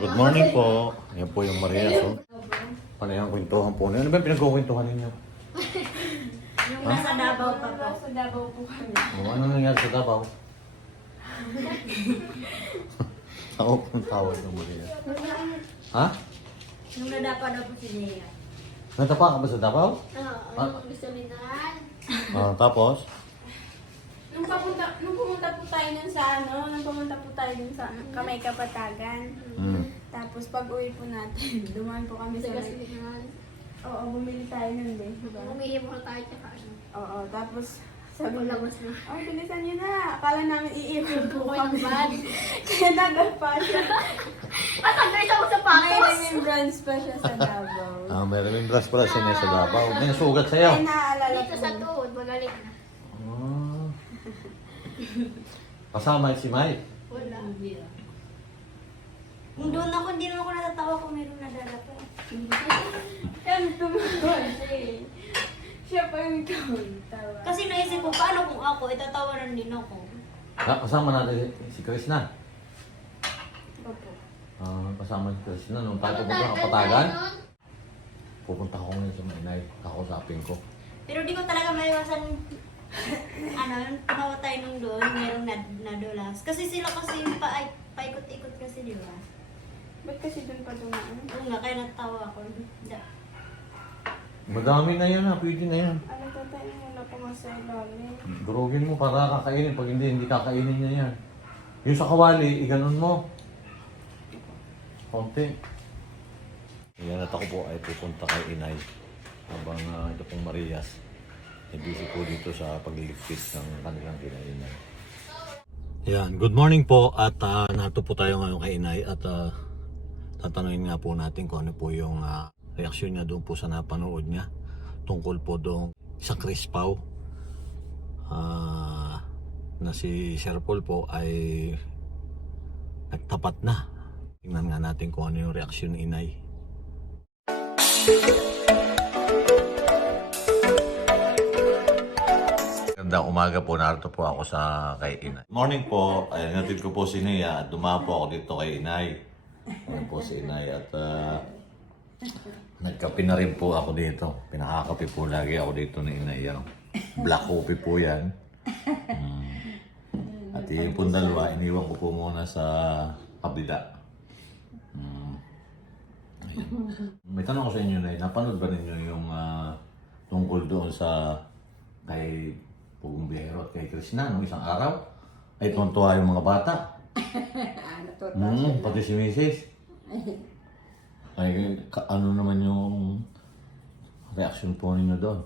Good morning po. Yan po yung Marias. Oh. Panayang kwentuhan po. Ano ba yung pinagkukwentuhan ninyo? Yung nasa Davao pa po. Sa Davao po kami. Ano nangyari sa Davao? Ako pong tawag ng Marias. Ha? Yung nadapa daw po si Nea. Natapa ka ba sa Davao? Oo, gusto minahal. Tapos? Nung pumunta po tayo nun sa Kamay Kapatagan. Tapos pag uwi po natin, dumaan po kami sa Kasi minahal. Oo, bumili tayo nun din. Diba? Umiibo na tayo tsaka ano. Oo, tapos sabi na, Labas na. ay, bilisan nyo na. Akala namin iiwan po Bukoy kami. ng bag. Kaya nagapa siya. At hanggang sa May patos. remembrance pa siya sa Davao. May remembrance pala siya sa Davao. May sugat sa'yo. Ay, naalala Dito po. sa tuhod, magaling na. Kasama si Mike. Wala. Kung doon ako, hindi naman ako natatawa kung meron nadala pa. Yan, tumutuwa siya eh. Siya pa yung tawa. Kasi naisip ko, paano kung ako, itatawanan din ako. Kasama natin si Krishna. Opo. Kasama si Krishna. Nung tayo pupunta sa Kapatagan. Pupunta ko ngayon sa Mainay. Kakusapin ko. Pero di ko talaga maiwasan, tumawa tayo nung doon, merong nadulas. Kasi sila kasi paikot-ikot kasi, di ba? Ba't kasi doon pa dumaan? Oo nga, kaya natawa ako. Madami na yan pwede na yan. Ano tatay mo na pumasa ilalim? Durugin mo para kakainin. Pag hindi kakainin niya yan. Yung sa kawali, iganon mo. Konti. Yan at ako po ay pupunta kay Inay. Habang ito pong Marias. Busy po dito sa pagliligpit ng kanilang kinainay. Yan, good morning po at nato po tayo ngayon kay Inay at tatanungin nga po natin kung ano po yung reaksyon niya doon po sa napanood niya tungkol po doon sa Chris Pao na si Sir Paul po ay nagtapat na. Tingnan nga natin kung ano yung reaksyon ni Inay. Magandang umaga po, narito po ako sa kay Inay. Morning po, ay natid ko po si Nia at dumaan po ako dito kay Inay. Ayan po si Inay at nagkape na rin po ako dito. Pinakakape po lagi ako dito ni Inay. Yan. Black coffee po yan. At yung pong dalawa, iniwan ko po muna sa kabila. Ayan. May tanong ko sa inyo, Nay. Napanood ba ninyo yung tungkol doon sa kay Pugong Biyahero at kay Krishna nung isang araw? Ay tuwan-tuwa yung mga bata. Pati si Mrs. Ay, ano naman yung reaction po ninyo doon?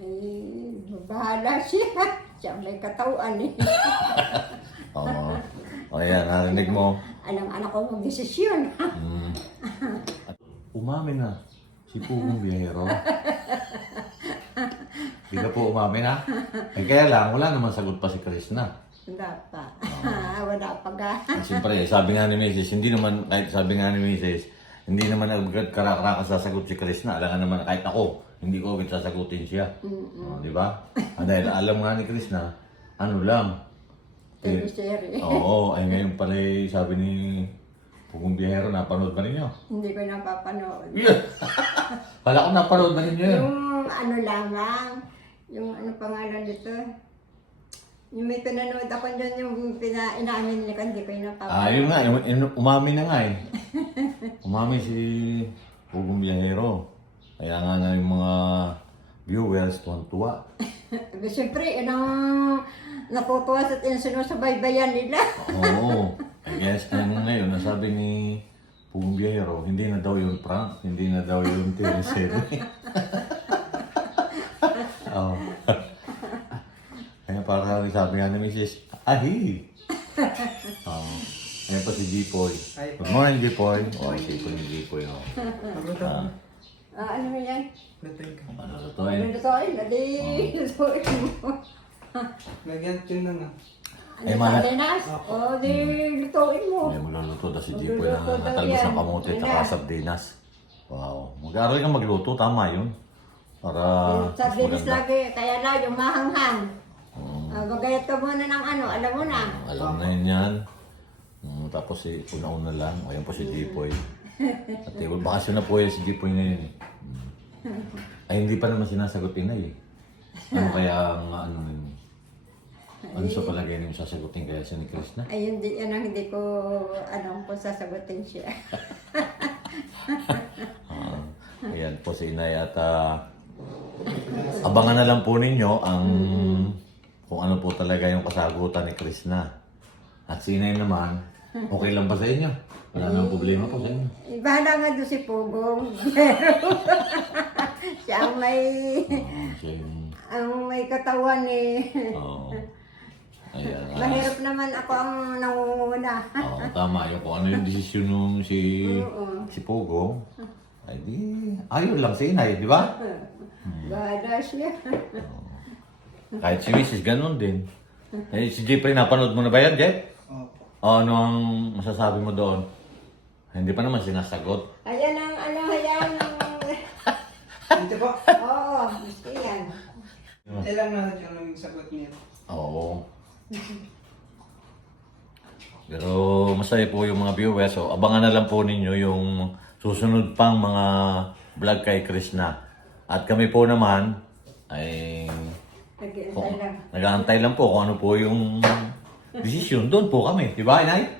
Ay, bahala siya. Siya may katawan eh. Oo. O yan, narinig mo. Anak ko mag-desisyon. At umamin na si Pugong Biyahero. Hindi na po umamin ha. Eh, kaya lang, wala naman sagot pa si Krishna. Wala pa. Wala pa ga. Siyempre, sabi nga ni Mrs., hindi naman, kahit sabi nga ni Mrs., hindi naman nagkarakarakan sasagot si Krishna. Alam nga naman, kahit ako, hindi ko agad sasagutin siya. Di ba? Dahil alam nga ni Krishna, ano lang. Teleserye. Oo, ay ngayon pala sabi ni Pugong Biyahero, napanood ba ninyo? Hindi ko napapanood. Kala ko napanood na ninyo yun. Yung ano lamang, yung ano pangalan dito, yung may pinanood ako dyan, yung inaamin nila, hindi ko yung napapanood. Yun nga, umami na nga eh. Umami si Pugong Biyahero. Kaya nga yung mga viewers tuwan-tuwa. Siyempre, natutuwa sa sinusubaybayan nila. Oo. Yes, ngayon, nasabi ni Pugong Biyahero, hindi na daw yung prank, hindi na daw yung teleserye. Oo. Kaya parang sabi nga ni Mrs. Ahi! Oo. Ayan pa si Gipoy. Good morning, Gipoy. O, si Gipoy ni Gipoy. Ano mo yan? Ano to eh? Ano lutoin? Adi, lutoin mo. Lagyan yun na na. Ay, Ano mana- sa Denas? O, di lutoin mo. May magluluto daw si Gipoy na talbos ng kamote at sardinas. Wow. Mag-aaral kang magluto, tama yun. Para Sa mas Denas maganda. lagi, kaya na yung mahanghang. Bagayat ka muna ng ano, alam mo na. Alam na yun yan. Tapos si una-una lang. O yan po si Jipoy. At bakasyon na po yan si Jipoy ngayon. Ay, hindi pa naman sinasagot inay. Ano kaya ang ano nun? Ano sa palagay niyo sasagutin kaya siya ni Krishna? Ay, hindi, yan ang hindi ko, ano, kung sasagutin siya. Ayan po si inay at abangan na lang po ninyo ang kung ano po talaga yung kasagutan ni Krishna. At si inay naman, okay lang ba sa inyo? Wala nang problema po sa inyo. Bahala nga doon si Pugong. Siya ang may, Siya yung... ang may katawan eh. Oo. Ayan. Mahirap naman ako ang nangunguna. Oo, tama. Yung kung ano yung desisyon nung si Pogo, ay di, ayaw lang si inay, di ba? Bahala siya. Kahit si Mrs. ganun din. Eh, si Jeffrey, napanood mo na ba yan, Jeff? O, ano ang masasabi mo doon? Hindi pa naman sinasagot. Ayan ang ano, ayan ang... Dito po. Oo, gusto yan. Ilan na siya nang sagot niya. Oo. Pero masaya po yung mga viewers. So, abangan na lang po ninyo yung susunod pang mga vlog kay Krishna. At kami po naman ay Nag-iantay lang. nag-aantay lang po kung ano po yung desisyon. Doon po kami. Di ba, Inay?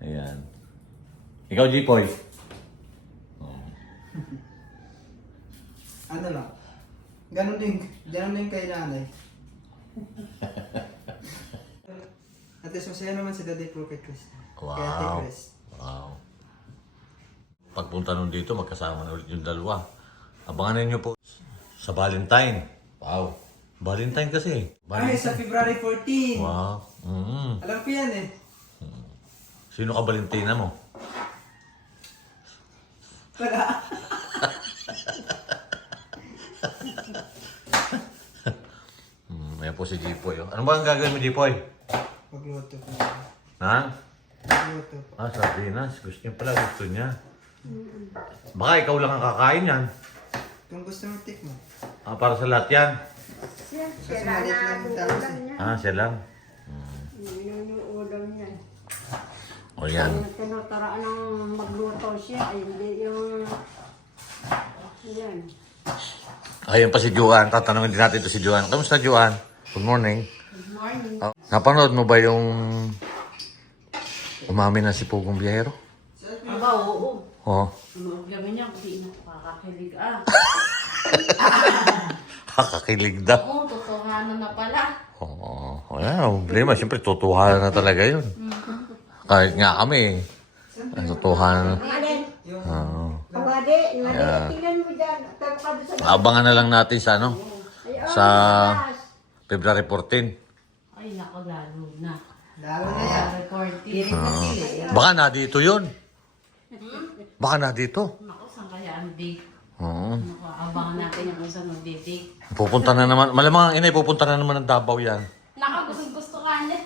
Ayan. Ikaw, Jipoy. Ano lang. Ganon din kay nanay. At least masaya naman si Daddy po kay Chris. Kay Ate Wow. Chris. Wow. Pagpunta nun dito, magkasama na ulit yung dalawa. Abangan ninyo po sa Valentine. Wow. Valentine kasi. Ay, sa February 14. Wow. Alam ko yan eh. Sino ka Valentina mo? Wala. Ayan po si Jipoy. Oh. Ano ba ang gagawin mo, Jipoy? Magluto po. Ha? Magluto po. Sardinas. Gusto niya pala. Gusto niya. Baka ikaw lang ang kakain yan. Kung gusto mo tikman. Para sa lahat yan. Siya Kasi lang maliit lang ang yung talas ulam eh. niya. Siya lang. Yun yung ulam niya. O yan. Ang tinuturaan ng magluto siya, ay hindi yung... Yan. Ayan pa si Juan. Tatanungin din natin ito si Juan. Kamusta, Juan? Good morning. Good morning. Oh, napanood mo ba yung umamin na si Pugong Biyahero? Aba, oo. Oo. Sunog kami niya, hindi na nakakakilig Kakakilig daw. Oo, totohanan na pala. Oo. Wala, problema. Siyempre, tutuhanan na talaga yun. Kahit nga kami, ang tutuhanan. Alin? Oo. Kamadi, tingnan mo dyan. Tayo ka doon sa... Abangan na lang natin sa ano, Ayun, sa taas. February 14. Ay, nako, lalo na. Lalo na yan. Recording. Baka na dito yun. Baka na dito. Nako, saan kaya ang date? Oo. Nako, abangan natin yung sunod date. Pupunta na naman, malamang ang inay, pupunta na naman ng Davao yan. Nako, gusto ka niya.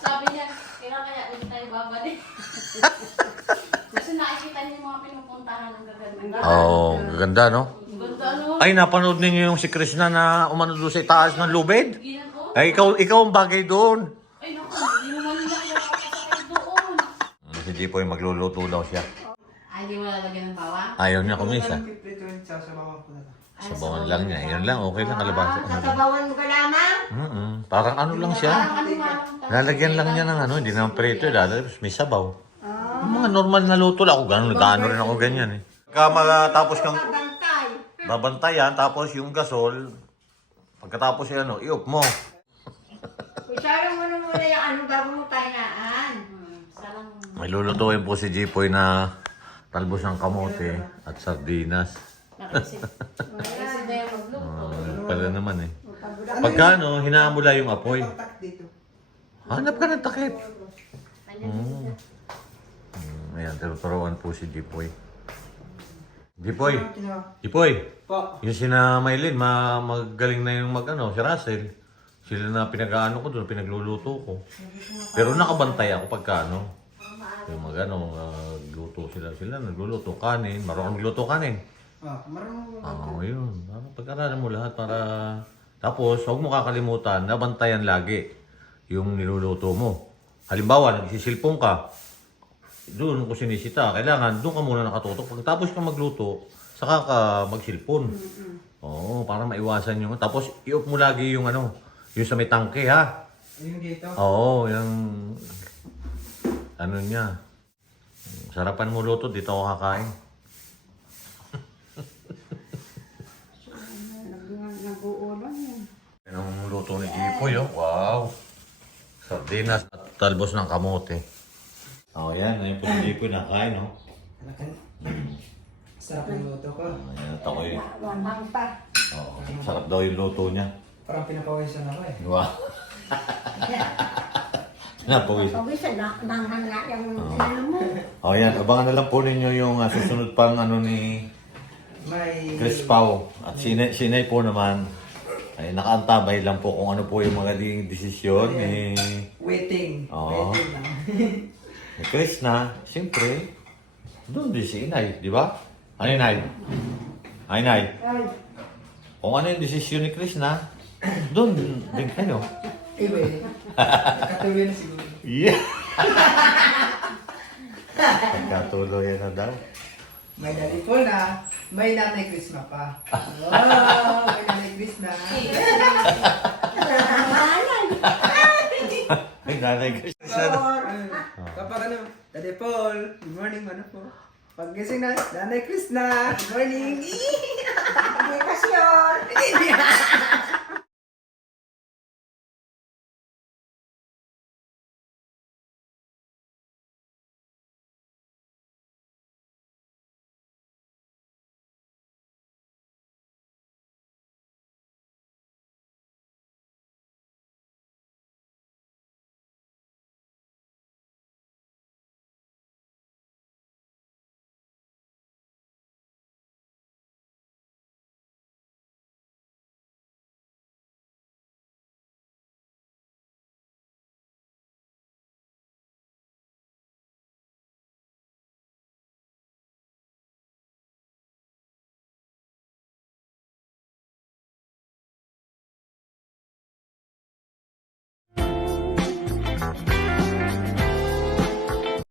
Sabi niya, kaya ulit tayo babalik. Kasi nakikita niyo yung mga pinupuntahan ng gaganda. Oo, ganda no? Ganda, no? Ay, napanood ninyo yung si Krishna na umano doon sa itaas ng lubid? Ganyan po. Ay, ikaw ang bagay doon. Ay, nako, hindi naman nila nakakasakay doon. Si Jipoy, magluluto daw siya. Ay, di mo lalagyan ng bawang? Ayaw niya kumisa. Piprito yung sasabawan ko na lang. Sabawan lang niya. Yan lang, okay lang kalabasa. Sasabawan mo ka lamang? Parang ano lang siya. Parang ano nga. Lalagyan lang niya ng ano, hindi naman prito. Lalagyan, may sabaw. Yung mga normal na luto lang ako, gano'n rin ako ganyan eh. Pagka matapos kang Bantay. babantayan, tapos yung gasol, pagkatapos yung ano, iop mo. Kusyarong mo na muna yung ano bago mo kainaan. Sarang May lulutuin po si Jipoy na talbos ng kamote at sardinas. nakisip. Nakisip na yung magluto. Pala naman eh. Pagka ano, hinaamula yung apoy. Tak dito. Hanap ka ng takip. Ayan, tinuturuan po si Jipoy. Jipoy! Jipoy! Po. Yung sina Maylin, magaling na yung si Russell. Sila na pinag-ano ko doon, pinagluluto ko. Pero nakabantay ako pagka yung nagluto sila nagluluto kanin, marunong magluto kanin. Marunong. Oo, yun. Pagkaralan mo lahat para... Tapos, huwag mo kakalimutan, nabantayan lagi yung niluluto mo. Halimbawa, nagsisilpong ka, doon kung sinisita, kailangan doon ka muna nakatutok. Pagtapos ka magluto, saka ka magsilpon. Oo, para maiwasan yung... Tapos, i-off mo lagi yung ano, yung sa may tangke, ha? Yung dito. Oo, yung... Ano niya. Sarapan mo luto, dito ako kakain. Nag-uulan yan. Yan ang luto ni Jipoy, oh. Wow. Sardinas at talbos ng kamote. Oh, yan. Ayun po si Jipoy nakain, oh. Sarap ng luto ko. Ayan, at ako yun. Wamang pa. Oo, sarap daw yung luto niya. Parang pinapawisan ako eh. Wow. Napawis. Pawisan na, nanghang nga yung ano mo. Oh, yan. Abangan na lang po ninyo yung susunod pang ano ni May... Chris Pao. At sinay po naman ay nakaantabay lang po kung ano po yung magaling desisyon ni Waiting. Oo. Waiting lang. ni Chris na. Siyempre, doon din si Inay, di ba? Ano Inay? Ay, Inay. Ay, Kung ano yung desisyon ni Chris na, doon din kayo. Ibe. Nakatuloy na siguro. Yeah! Nagkatuloy yan na daw. May Daddy Paul na. May Nanay Krisma pa. Wow! May Nanay Chris na. Ay, nanay Chris. Kapag ano, Daddy Paul, good morning, ano po? Pag gising na, Nanay Chris na, good morning. hindi kasi yun.